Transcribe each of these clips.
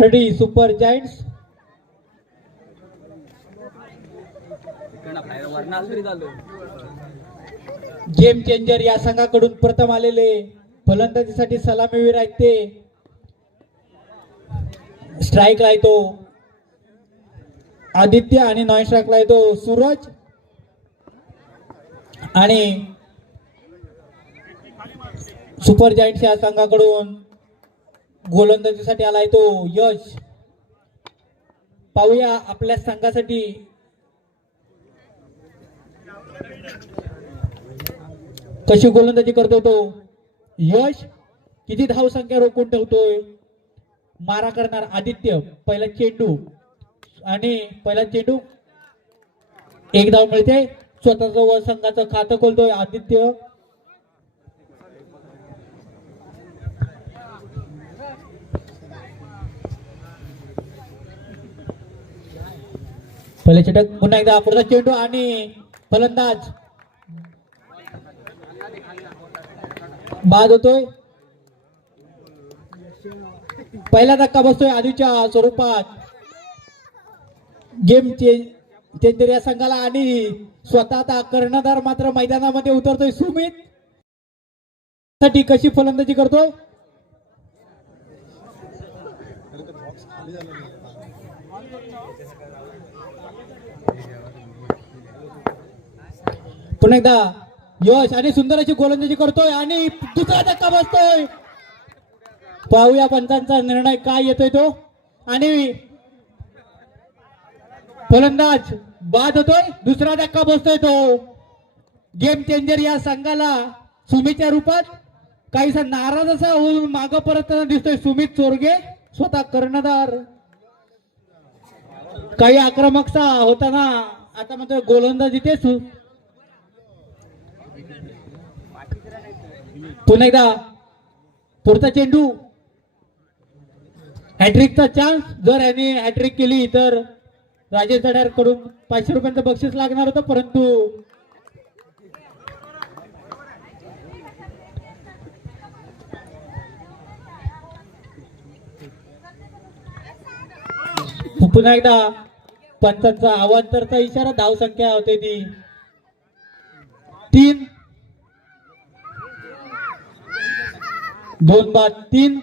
Khardi super giants game changer या संघाकडून प्रथम आलेले. फलंदाजीसाठी सलामीवीर आहेत ते. स्ट्राईकला येतो. आदित्य आणि नॉन स्ट्राईकला येतो. सूरज आणि सुपर जायंट्स या संघाकडून. गोलंदाजीसाठी आलाय तो यश. पाहूया आपल्या संघासाठी. कशी गोलंदाजी करतो तो? यश किती धाव संख्या रोखून ठेवतोय? मारा करणार आदित्य पहिला चेंडू. आणि पहिला चेंडू एक धाव मिळते. स्वतःच व संघाचं खातं खोलतोय आदित्य. पहिले चटक पुन्हा एकदा पुढचा चेंडू आणि फलंदाज. बाद होतोय. पहिला धक्का बसतोय आधीच्या स्वरूपात. गेम चेंजर या संघाला आणि स्वतः आता कर्णधार मात्र मैदानामध्ये उतरतोय. सुमित साठी कशी फलंदाजी करतोय? पुन्हा एकदा यश आणि सुंदर अशी गोलंदाजी करतोय आणि दुसरा धक्का बसतोय. पाहूया पंचांचा निर्णय काय येतोय तो. आणि फलंदाज बाद होतोय दुसरा धक्का बसतोय तो. गेम चेंजर या संघाला सुमीच्या रूपात काहीसा नाराज असा होऊन माग परत दिसतोय सुमित चोरगे स्वतः कर्णधार. काही आक्रमकता होताना आता मात्र गोलंदाज इथे पुन्हा एकदा. पुढचा चेंडू. हॅट्रिकचा चान्स जर याने हॅट्रिक केली तर राजेश जड्यारकडून पाचशे रुपयांचं बक्षीस लागणार होतं परंतु पुन्हा एकदा पंचांचा अवांतरचा इशारा धाव संख्या होते ती. तीन दोन बाद तीन.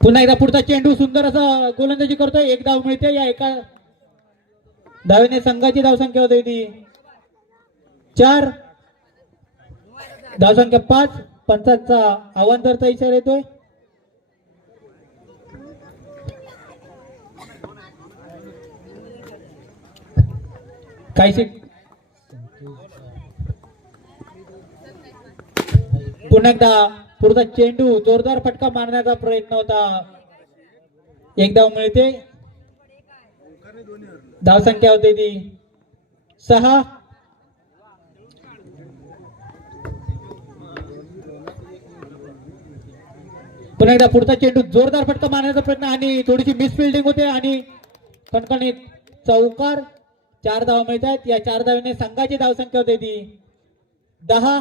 पुन्हा एकदा पुढचा चेंडू सुंदर असा गोलंदाजी करतोय. एक धाव मिळते. या एका धावेने संघाची धावसंख्या होते ती. चार. धावसंख्या पाच. पंचांचा अवांतरचा इशारा येतोय. काहीशी पुन्हा एकदा पुढचा चेंडू जोरदार फटका मारण्याचा प्रयत्न होता. एक धाव मिळते. धाव संख्या होते ती. सहा. पुन्हा एकदा पुढचा चेंडू जोरदार फटका मारण्याचा प्रयत्न आणि थोडीशी मिसफिल्डिंग होते आणि कणकणीत चौकार. चार धावा मिळत आहेत या चार धावेने संघाची धावसंख्या होते ती. दहा.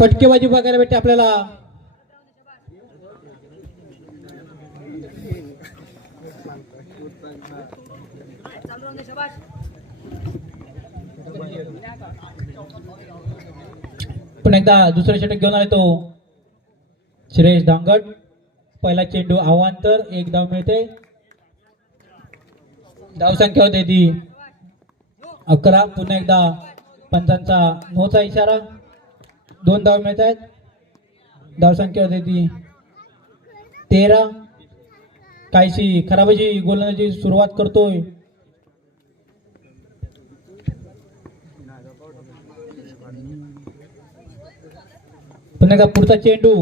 फटकेबाजी बघायला भेटते आपल्याला. पण एकदा दुसरा षटक घेऊन आले तो. श्रेयस दांगट पहिला चेंडू अवांतर एक धाव मिळते. धाव संख्या होते ती अकरा पुन्हा एकदा पंचांचा नोचा इशारा. दोन धाव मिळत आहेत. धाव संख्या होते ती तेरा. काहीशी खराबाची गोलंदाजी सुरुवात करतोय. पुन्हा एकदा पुढचा चेंडू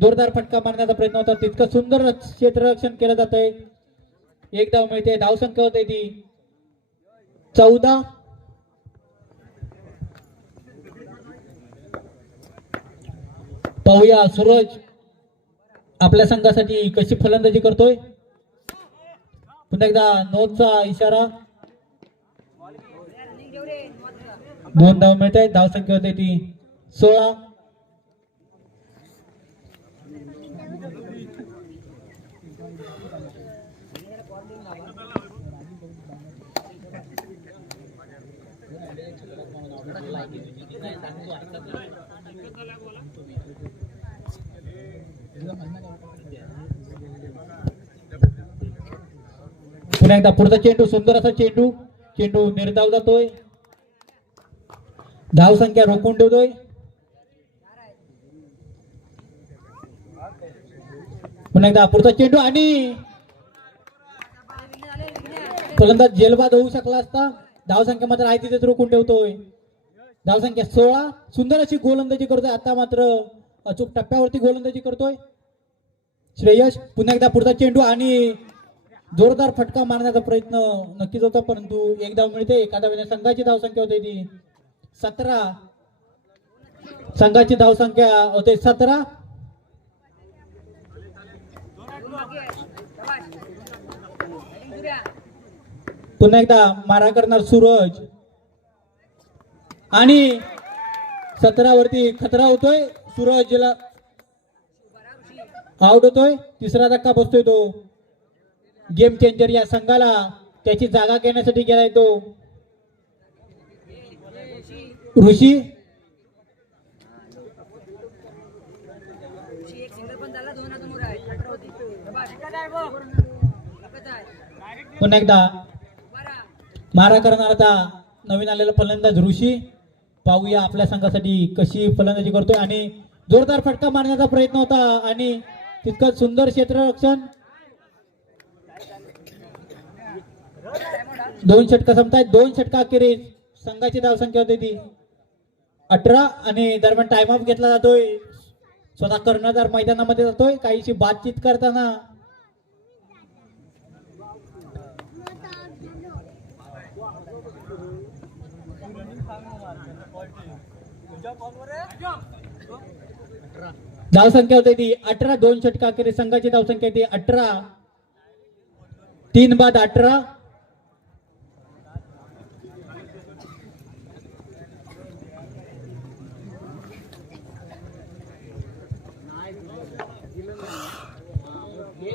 जोरदार फटका मारण्याचा प्रयत्न होता. तितकं सुंदर क्षेत्ररक्षण केलं जात आहे एक धाव मिळते धाव संख्या होते ती. चौदा. पाहूया सूरज आपल्या संघासाठी कशी फलंदाजी करतोय. पुन्हा एकदा नोटचा इशारा. दोन धाव मिळत आहेत धाव संख्या होते ती. सोळा. पुन्हा एकदा पुढचा चेंडू सुंदर असा चेंडू. चेंडू निर्धाव जातोय. धाव संख्या रोखून ठेवतोय. पुन्हा एकदा पुढचा चेंडू आणि फलंदाज जेलबाद होऊ शकला असता. धाव संख्या मात्र आहे तिथेच रोखून ठेवतोय. धावसंख्या सोळा. सुंदर अशी गोलंदाजी करतोय. आता मात्र अचूक टप्प्यावरती गोलंदाजी करतोय. श्रेयश पुन्हा एकदा पुढचा चेंडू आणि जोरदार फटका मारण्याचा प्रयत्न नक्कीच होता परंतु एक धाव मिळते. एका धावेने संघाची धावसंख्या होते ती सतरा. संघाची धावसंख्या होते सतरा. पुन्हा एकदा मारा करणार सूरज. आणि सतरावरती खतरा होतोय. सूरजला आउट होतोय. तिसरा धक्का बसतोय तो. गेम चेंजर या संघाला त्याची जागा घेण्यासाठी गेलाय तो. ऋषी? पुन्हा एकदा. मारा करणार आता नवीन आलेला फलंदाज ऋषी. पाहूया आपल्या संघासाठी कशी फलंदाजी करतोय. आणि जोरदार फटका मारण्याचा प्रयत्न होता आणि तितकं सुंदर क्षेत्ररक्षण. दोन षटका संपतायत. दोन षटका अखेरीस संघाची धावसंख्या होती ती. अठरा आणि दरम्यान टाइम ऑफ घेतला जातोय. स्वतः कर्णधार मैदानामध्ये जातोय. काहीशी बातचीत करताना धावसंख्या होती ती अठरा दोन षटका संघाची धावसंख्या होती अठरा. तीन बाद अठरा.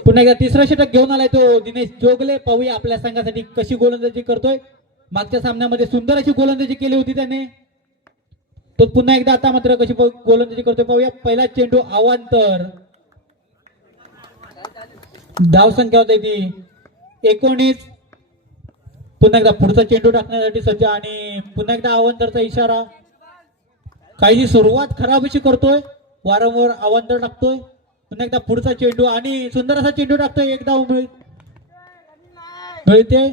पुन्हा एकदा तिसरा षटक घेऊन आलाय तो दिनेश जोगले. पाहूया आपल्या संघासाठी कशी गोलंदाजी करतोय. मागच्या सामन्यामध्ये सुंदर अशी गोलंदाजी केली होती त्याने. तो पुन्हा एकदा आता मात्र कशी गोलंदाजी करतोय पाहूया. पहिला चेंडू अवांतर धाव संख्या होती ती. एकोणीस. पुन्हा एकदा पुढचा चेंडू टाकण्यासाठी सज्ज आणि पुन्हा एकदा अवांतरचा इशारा. काही सुरुवात खराब अशी करतोय. वारंवार अवांतर टाकतोय. पुन्हा एकदा पुढचा चेंडू आणि सुंदर असा चेंडू टाकतोय. एकदा मिळते.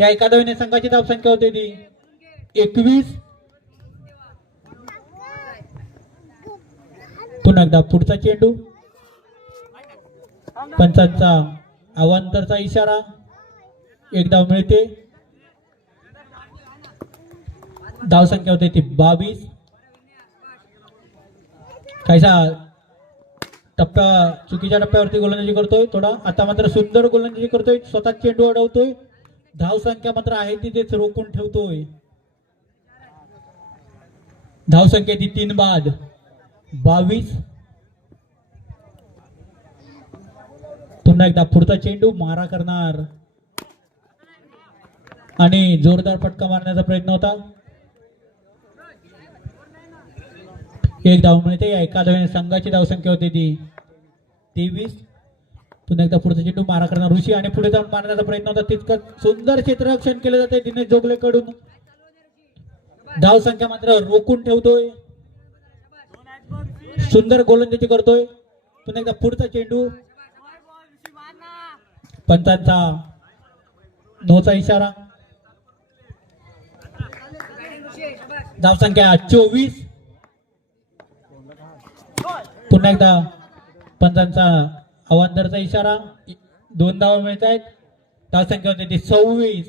या एका धावेने संघाची धाव संख्या होते ती. एकवीस. पुन्हा एकदा पुढचा चेंडू. पंचांचा अवांतरचा इशारा. एकदा मिळते. धाव संख्या होते ती बावीस. काहीसा टप्प्या चुकीच्या टप्प्यावरती गोलंदाजी करतोय. थोडा आता मात्र सुंदर गोलंदाजी करतोय. स्वतः चेंडू अडवतोय. धाव संख्या मात्र आहे तिथेच रोखून ठेवतोय. धाव संख्या ती तीन बाद. बावीस. पुन्हा एकदा पुढचा चेंडू मारा करणार. आणि जोरदार फटका मारण्याचा प्रयत्न होता. एक धाव मिळते. या एका संघाची धावसंख्या होती ती. तेवीस. पुन्हा एकदा पुढचा चेंडू मारा करणार ऋषी. आणि पुढे जाऊन मारण्याचा प्रयत्न होता. तितकं सुंदर क्षेत्ररक्षण केलं जाते दिनेश जोगले कडून धाव मात्र रोखून ठेवतोय. सुंदर गोलंदाजी करतोय. पुन्हा एकदा पुढचा चेंडू. पंचांचा नोचा इशारा. धावसंख्या चोवीस. पुन्हा एकदा पंचांचा अवांतरचा इशारा. दोन धावा मिळत आहेत धावसंख्या होते ती सव्वीस.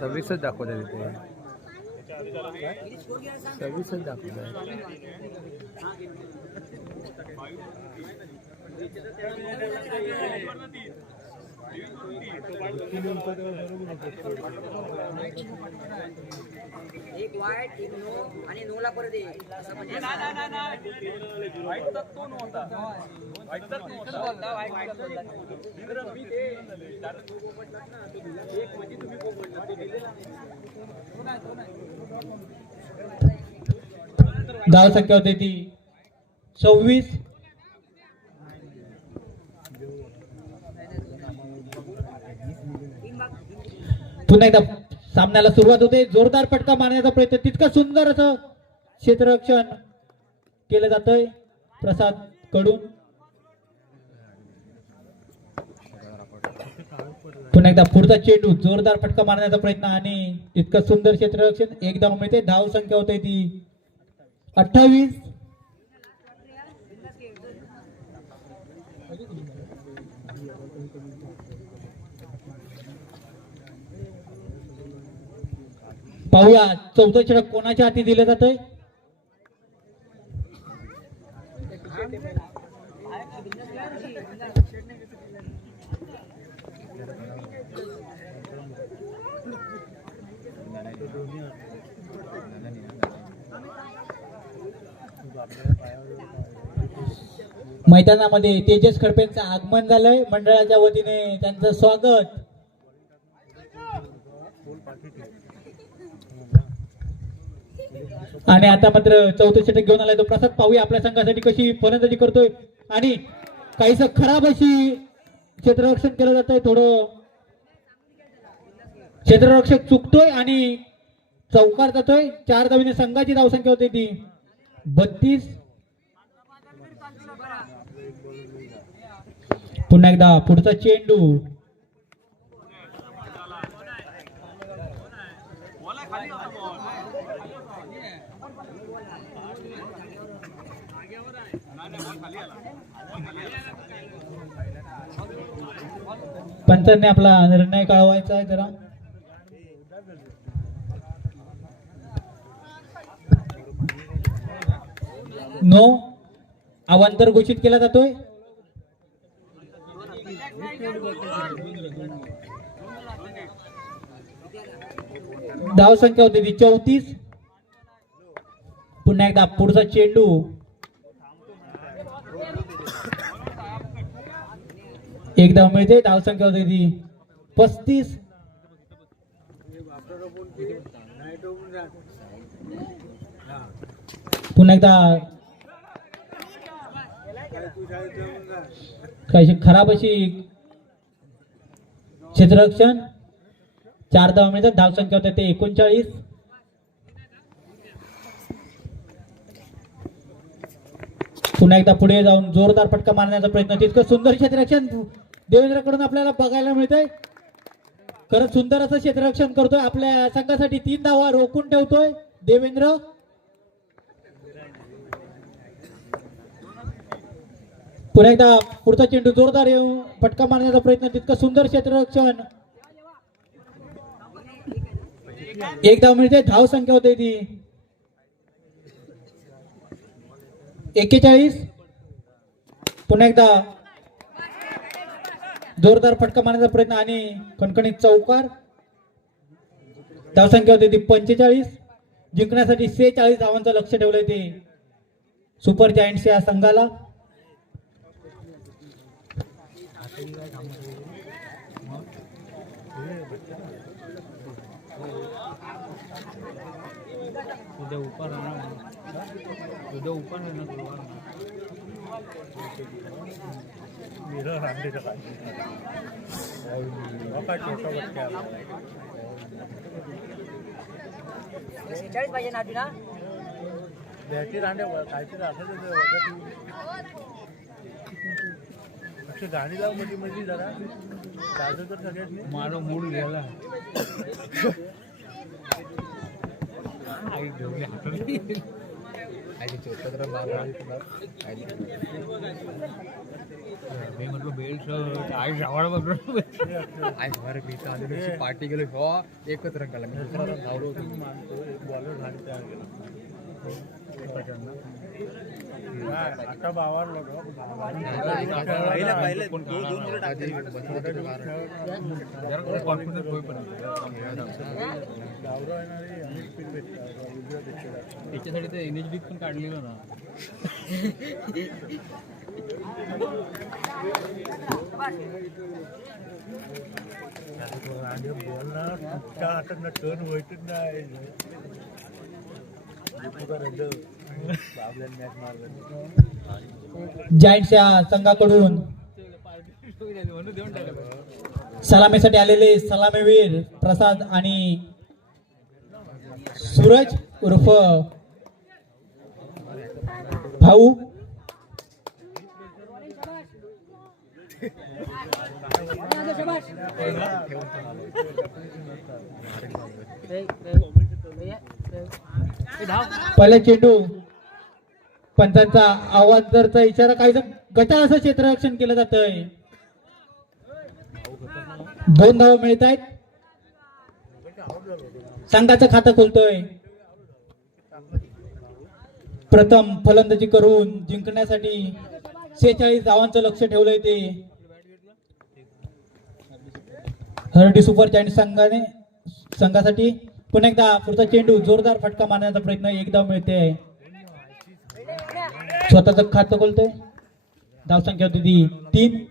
सव्वीसच दाखवत आहे तिथे सव्वीसच दाखवत आहे एक वाईट एक नो आणि नो ला परत एक म्हणजे धाव संख्या होती ती. सव्वीस पुन्हा एकदा सामन्याला सुरुवात होते. जोरदार फटका मारण्याचा प्रयत्न. तितकं सुंदर असं क्षेत्ररक्षण केलं जातंय. प्रसादकडून. पुन्हा एकदा पुढचा चेंडू. जोरदार फटका मारण्याचा प्रयत्न आणि इतकं सुंदर क्षेत्ररक्षण. एकदा मिळते. धाव संख्या होते ती अठ्ठावीस. पाहूया चौथं षटक कोणाच्या हाती दिलं जातंय? मैदानामध्ये तेजस खडपेंचं आगमन झालंय. मंडळाच्या वतीने त्यांचं स्वागत. आणि आता मात्र चौथं षटक घेऊन आलाय तो प्रसाद. पाहूया आपल्या संघासाठी कशी फलंदाजी करतोय. आणि काहीस खराब अशी क्षेत्ररक्षण केलं जात आहे थोडं क्षेत्ररक्षक चुकतोय आणि चौकार जातोय. चार धावीने संघाची धावसंख्या होती ती. बत्तीस. पुन्हा एकदा पुढचा चेंडू. पंचांनी आपला निर्णय कळवायचा आहे जरा. नो? अवांतर घोषित केला जातोय. धाव संख्या होती ती चौतीस. पुन्हा एकदा पुढचा चेंडू एकदा मिळते धावसंख्या होती ती. पस्तीस. पुन्हा एकदा. काही खराब अशी क्षेत्ररक्षण चार धाव मिळतात धावसंख्या होते ते. एकोणचाळीस. पुन्हा एकदा पुढे जाऊन जोरदार फटका मारण्याचा प्रयत्न. तितकं सुंदर क्षेत्ररक्षण देवेंद्रकडून आपल्याला बघायला मिळतंय. खरंच सुंदर असं क्षेत्ररक्षण करतोय. आपल्या संघासाठी तीन धावा रोखून ठेवतोय देवेंद्र. पुन्हा एकदा पुढचा चेंडू जोरदार येऊन फटका मारण्याचा प्रयत्न तितकं सुंदर क्षेत्ररक्षण. एक धाव मिळते धाव संख्या होते ती. एक्केचाळीस. पुन्हा एकदा जोरदार फटका मारण्याचा प्रयत्न आणि कणकणीत चौकार. धावसंख्या होती ती पंचेचाळीस. जिंकण्यासाठी सेहेचाळीस धावांचं लक्ष ठेवलंय ते सुपर जायंट्स या संघाला. उद्या उपर आहे ना सेहेचाळीस पाहिजे ना तुला बॅटरी रांडे काहीतरी असं अशी गाणी लावमध्ये मध्ये जरा. गाजर तर सगळ्यांनी. माझा मूड गेला. आई डोळे हातवली. मी म्हटलं बेल्ट आई शावाळ बघलो पार्टी गेलो हो एकच रंगाला मी दुसरा रंग लावलो होतो. आता बावारलो आधी त्याच्यासाठी ते एन एच पण काढलेलं ना आणि बोलणार तुमच्या हातात टर्न व्हायचंच नाही बाबल्याने संघाकडून सलामीसाठी आलेले सलामीवीर प्रसाद आणि सूरज उर्फ भाऊ. पहिला चेंडू. पंचांचा आवाज जरचा इशारा काही गटा असं क्षेत्ररक्षण केलं जातंय. दोन धाव मिळत आहेत. संघाचं खातं खोलतोय. प्रथम फलंदाजी करून जिंकण्यासाठी सेहेचाळीस धावांचं लक्ष ठेवलंय ते. हरडी सुपर जायंट संघाने संघासाठी पुन्हा एकदा पुढचा चेंडू जोरदार फटका मारण्याचा प्रयत्न एकदा मिळते. स्वतःच खातं खोलतोय धावसंख्या होती ती तीन.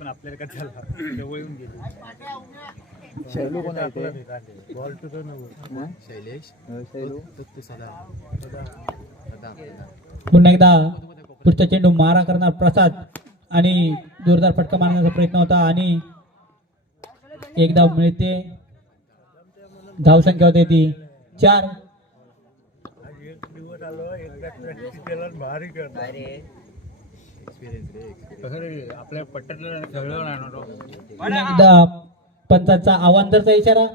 पण आपल्याला काय झाला? जवळ येऊन गेली. बॉल टू टर्न शैलेश तो तू सदा. सदा. पुन्हा एकदा पुढचा चेंडू मारा करणार प्रसाद आणि जोरदार फटका मारण्याचा प्रयत्न होता आणि एक धाव मिळते. धाव संख्या होते ती. चार. एकदा आपल्या पट्ट्यातलं कळलं पंचांचा इशारा.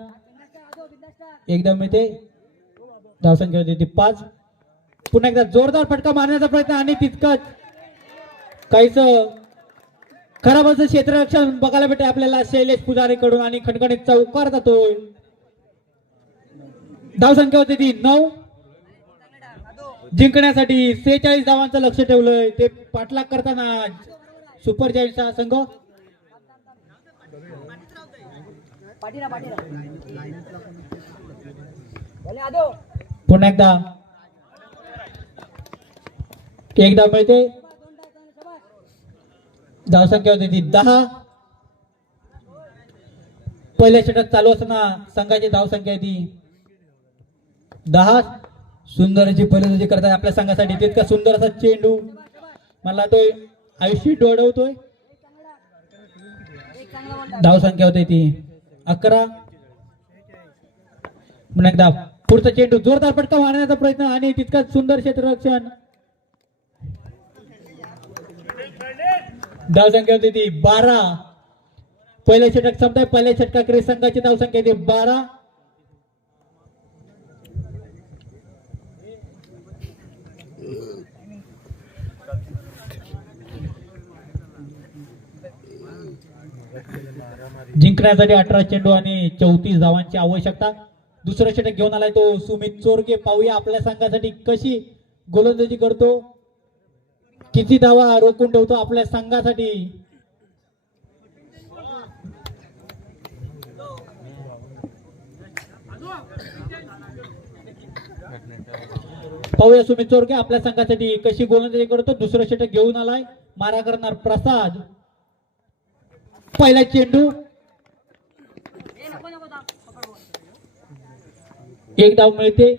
एकदम मिळते धावसंख्या होती ती पाच. पुन्हा एकदा जोरदार फटका मारण्याचा प्रयत्न आणि तितकंच. काहीच खराब असं क्षेत्ररक्षण बघायला भेटते आपल्याला शैलेश पुजारीकडून आणि खणखणीत चौकार जातोय धाव संख्या होती ती नऊ. जिंकण्यासाठी सेहेचाळीस धावांचं लक्ष ठेवलंय. ते पाठलाग करताना सुपर जायंटचा संघ. पुन्हा एकदा. एकदा मिळते धावसंख्या होती ती. दहा. पहिल्या षटक चालू असताना संघाची धावसंख्या आहे ती दहा. सुंदर अशी फलंदाजी करतात आपल्या संघासाठी तितका सुंदर असा चेंडू. मला तो आयुष्य डोळवतोय. धाव संख्या होते धावसंख्या ती. अकरा. पुन्हा एकदा. पुढचा चेंडू. जोरदार फटका मारण्याचा प्रयत्न आणि तितकाच सुंदर क्षेत्ररक्षण. धावसंख्या होती ती बारा. पहिल्या षटक संपताय. पहिल्या षटकाकडे संघाची धावसंख्या ती बारा. जिंकण्यासाठी अठरा चेंडू आणि चौतीस धावांची आवश्यकता. दुसरं षटक घेऊन आलाय तो सुमित चोरगे. पाहूया आपल्या संघासाठी कशी गोलंदाजी करतो. किती धावा रोखून ठेवतो आपल्या संघासाठी. पाहूया सुमित चोरगे आपल्या संघासाठी कशी गोलंदाजी करतो. दुसरं षटक घेऊन आलाय. मारा करणार प्रसाद. पहिला चेंडू एक धाव मिळते.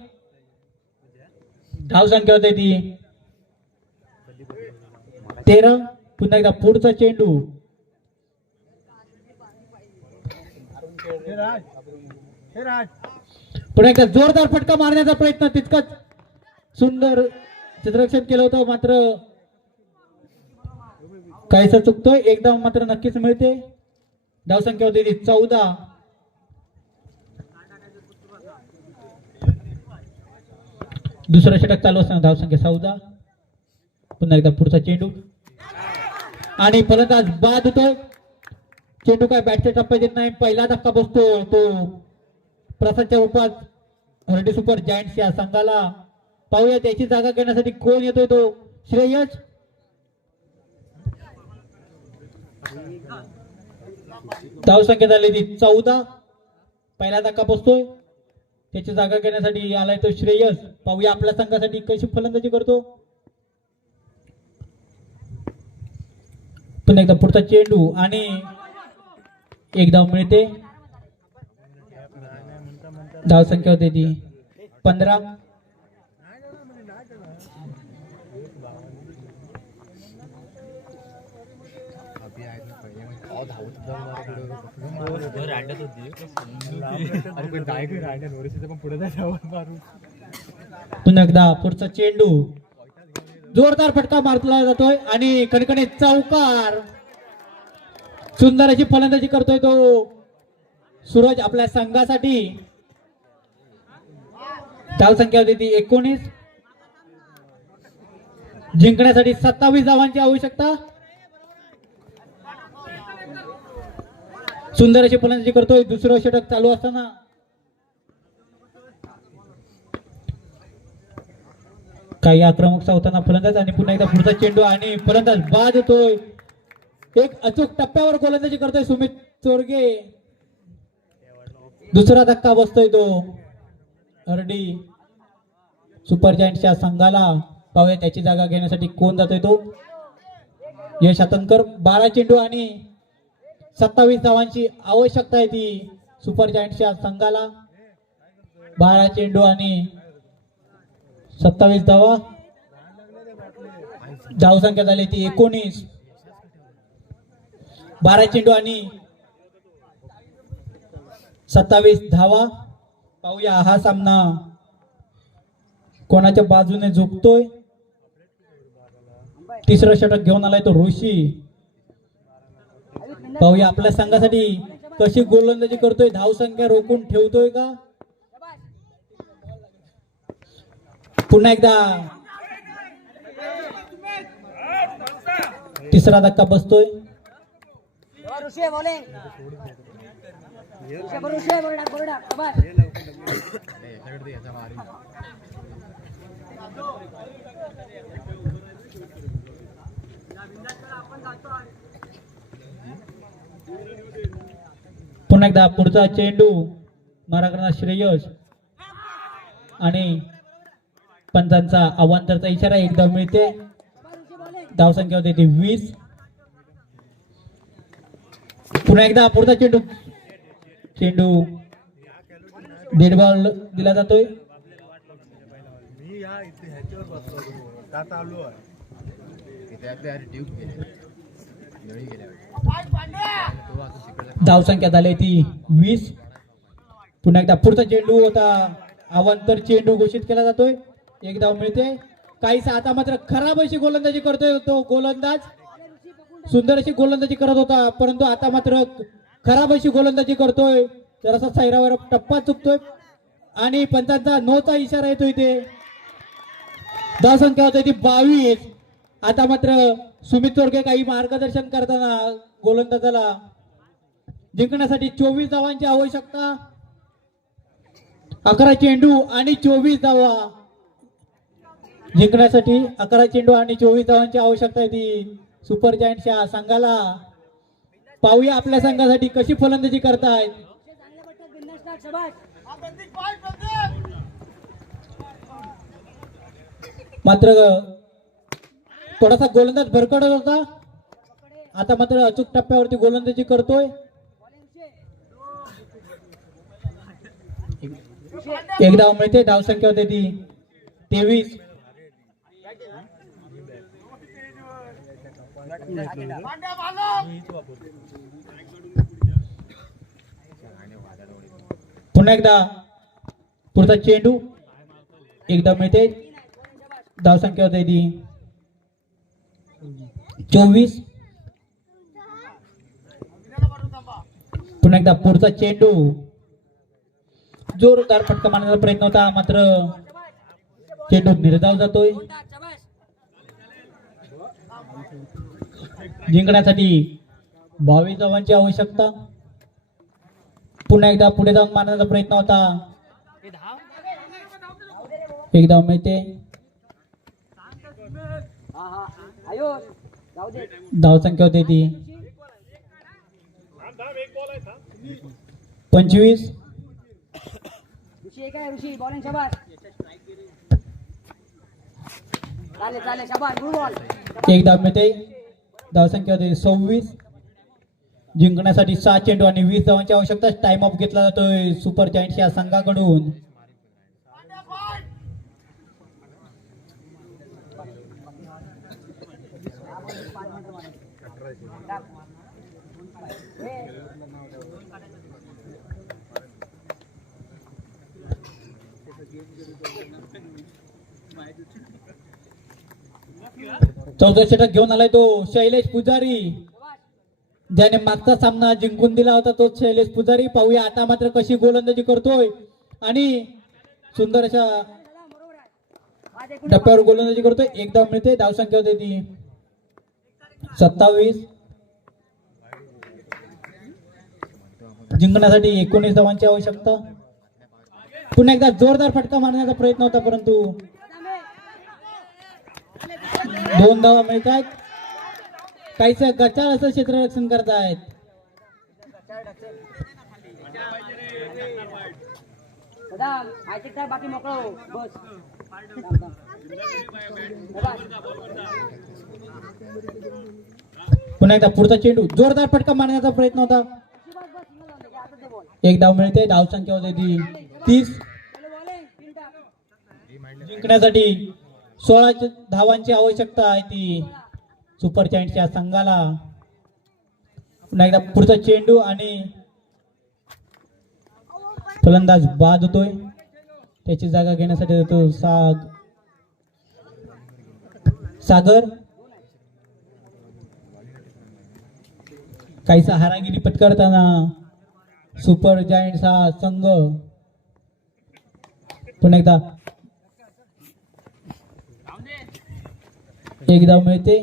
धाव संख्या होते ती. तेरा. पुन्हा एकदा पुढचा चेंडू. हे पुन्हा एकदा जोरदार फटका मारण्याचा प्रयत्न तितकाच सुंदर चित्ररक्षण केलं होतं मात्र काहीसा चुकतोय. एकदा मात्र नक्कीच मिळते. धावसंख्या होती चौदा. दुसरं षटक चालू असताना धावसंख्या चौदा. पुन्हा एकदा पुढचा चेंडू. आणि फलंदाज बाद होतो चेंडू काय बॅटच्या टप्प्यात येत नाही. पहिला धक्का बसतो तो. प्रसादच्या रूपात हर्डी सुपर जायंट्स या संघाला पाहूया त्याची जागा घेण्यासाठी कोण येतोय तो? श्रेयस. धावसंख्या झाली ती चौदा. पहिला धक्का बसतोय. त्याची जागा घेण्यासाठी आलाय तो श्रेयस. पाहूया आपल्या संघासाठी कशी फलंदाजी करतो. पुन्हा एकदा पुढचा चेंडू आणि एकदा मिळते. धावसंख्या होते ती. पंधरा अभि आहेत ना पहिले मग अहो, धावत जाऊन पण पुढे पुन्हा एकदा पुढचा चेंडू. जोरदार फटका मारला जातोय आणि कडकडे चौकार. सुंदर अशी फलंदाजी करतोय तो. सूरज आपल्या संघासाठी. धाव संख्या होती ती एकोणीस. जिंकण्यासाठी सत्तावीस धावांची आवश्यकता. सुंदर अशी फलंदाजी करतोय. दुसरं षटक चालू असताना. काही आक्रमक सावताना फलंदाज आणि पुन्हा एकदा पुढचा चेंडू आणि फलंदाज बाद होतोय एक अचूक टप्प्यावर गोलंदाजी करतोय सुमित चोरगे. दुसरा धक्का बसतोय तो. हरडी सुपर जायंटच्या संघाला पाहूया त्याची जागा घेण्यासाठी कोण जातोय तो. यश हातनकर बारा चेंडू आणि सत्तावीस धावांची आवश्यकता आहे ती सुपर जायंटच्या संघाला. बारा चेंडू आणि सत्तावीस धावा. धावसंख्या झाली ती एकोणीस. बारा चेंडू आणि सत्तावीस धावा. पाहूया हा सामना कोणाच्या बाजूने झुकतोय? तिसरं षटक घेऊन आलाय तो ऋषी. पाहूया आपल्या संघासाठी कशी गोलंदाजी करतोय. धावसंख्या रोखून ठेवतोय का? पुन्हा एकदा. तिसरा धक्का बसतोय. ऋषी पुन्हा एकदा पुढचा चेंडू मारा करणार श्रेयस आणि पंचांचा अवांतरचा इशारा एकदा मिळते. धावसंख्या होते ती वीस. पुन्हा एकदा पुढचा चेंडू. चेंडू डेड बॉल दिला जातोय. धावसंख्या झाली ती वीस. पुन्हा एकदा पुढचा चेंडू होता. अवांतर चेंडू घोषित केला जातोय. एक धाव मिळते. काहीसा आता मात्र खराब अशी गोलंदाजी करतोय तो गोलंदाज. सुंदर अशी गोलंदाजी करत होता परंतु आता मात्र खराब अशी गोलंदाजी करतोय. जरासा सैरावर टप्पा चुकतोय. आणि पंचांचा नोचा इशारा येतो इथे. धावसंख्या होती ती बावीस. आता मात्र सुमित चोरके काही मार्गदर्शन करताना गोलंदाजाला जिंकण्यासाठी चोवीस धावांची आवश्यकता. अकरा चेंडू आणि चोवीस धावा. जिंकण्यासाठी अकरा चेंडू आणि चोवीस धावांची आवश्यकता आहे ती सुपर जॉईंटच्या संघाला. पाहूया आपल्या संघासाठी कशी फलंदाजी करतायत. मात्र थोडासा गोलंदाज भरकडत होता. आता मात्र अचूक टप्प्यावरती गोलंदाजी करतोय. एक धाव मिळते धाव संख्या होते ती. तेवीस. पुन्हा एकदा. पुढचा चेंडू. एकदा मिळते. धावसंख्या होते ती. चोवीस. पुन्हा एकदा पुढचा चेंडू. जोरदार फटका मारण्याचा प्रयत्न होता मात्र चेंडू निर्धाव जातोय. जिंकण्यासाठी बावीस धावांची आवश्यकता. पुन्हा एकदा पुढे जाऊन मारण्याचा प्रयत्न होता. एक धाव मिळते. धावसंख्या होते ती. पंचवीस. एक धाव मिळते. धावसंख्या होते सव्वीस. जिंकण्यासाठी सहा चेंडू आणि वीस धावांची आवश्यकता. टाइम ऑफ घेतला जातोय. सुपर जायंट्स या संघाकडून. चौदा षटक घेऊन आलाय तो शैलेश पुजारी. ज्याने मागचा सामना जिंकून दिला होता तो शैलेश पुजारी. पाहूया आता मात्र कशी गोलंदाजी करतोय. आणि सुंदर अशा टप्प्यावर गोलंदाजी करतोय. एक धाव मिळते धावसंख्या होते ती सत्तावीस. जिंकण्यासाठी एकोणीस धावांची आवश्यकता. पुन्हा एकदा जोरदार फटका मारण्याचा प्रयत्न होता परंतु दोन धावा मिळत आहेत काहीच गचाळ असं क्षेत्ररक्षण करत आहेत पुन्हा एकदा पुढचा चेंडू. जोरदार फटका मारण्याचा प्रयत्न होता. एक धाव मिळते धाव संख्या होते ती. तीस. जिंकण्यासाठी सोळा धावांची आवश्यकता आहे ती. सुपर चॅन्टच्या संघाला. पुन्हा एकदा पुढचा चेंडू आणि फलंदाज बाद होतोय. त्याची जागा घेण्यासाठी जातो साग सागर. काहीसा हारागिरी पत्करताना सुपर जायंट्स हा संघ. पुन्हा एकदा. एक धाव मिळते.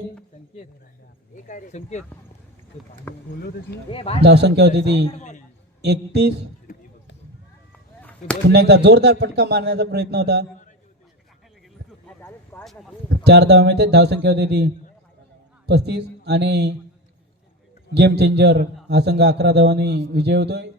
धावसंख्या होती ती एकतीस. पुन्हा एकदा जोरदार फटका मारण्याचा प्रयत्न होता. चार धाव मिळते. धावसंख्या होती ती पस्तीस. आणि गेम चेंजर हा संघ अकरा धावांनी विजय होतोय.